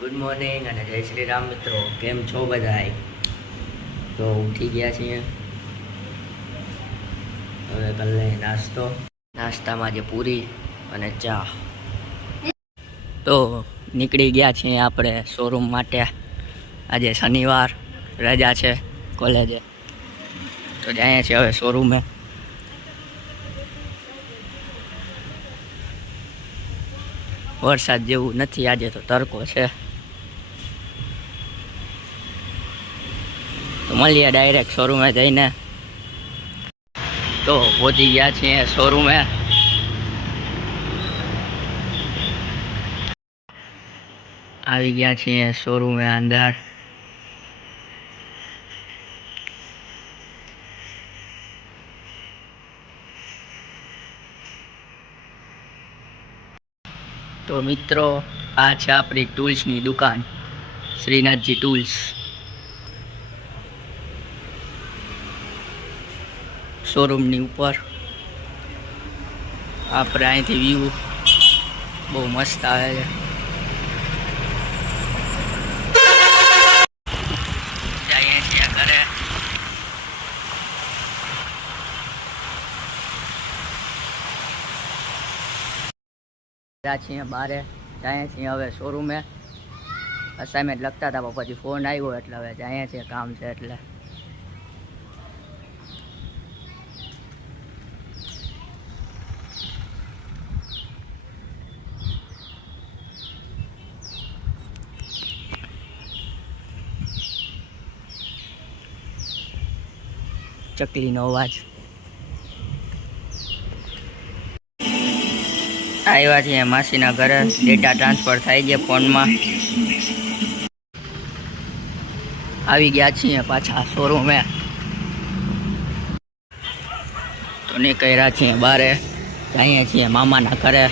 Good morning અને જય શ્રી રામ મિત્રો. કેમ છો બધાય? તો ઉઠી ગયા છીએ. હવે કરી લઈએ નાસ્તામાં જે પૂરી અને ચા. તો નીકળી ગયા છીએ આપણે શોરૂમ માટે. આજે શનિવાર, રજા છે કોલેજે, તો જઈએ છીએ હવે શોરૂમે. વરસાદ જેવું નથી આજે, તો તડકો છે. તો મળીએ ડાયરેક્ટ શોરૂમે જઈને. તો પહોંચી ગયા છીએ શોરૂમે. આવી ગયા છીએ શોરૂમે અંદર. તો મિત્રો, આ છે આપણી ટૂલ્સની દુકાન, શ્રીનાથજી ટૂલ્સ. શોરૂમની ઉપર આપણે અહીંથી વ્યૂ બહુ મસ્ત આવે છે. જઈએ છીએ ઘરે. છીએ બારે, જઈએ છીએ હવે શોરૂમે. અસાઇનમેન્ટ લખતા હતા, પછી ફોન આવ્યો એટલે હવે જઈએ છીએ, કામ છે એટલે. ચકલીનો અવાજ. આવ્યા છીએ માસીના ઘરે. ડેટા ટ્રાન્સફર થાય છે ફોનમાં. આવી ગયા છીએ પાછા શોરૂમે. તો નીકળ્યા છીએ બારે, જઈએ છીએ મામાના ઘરે.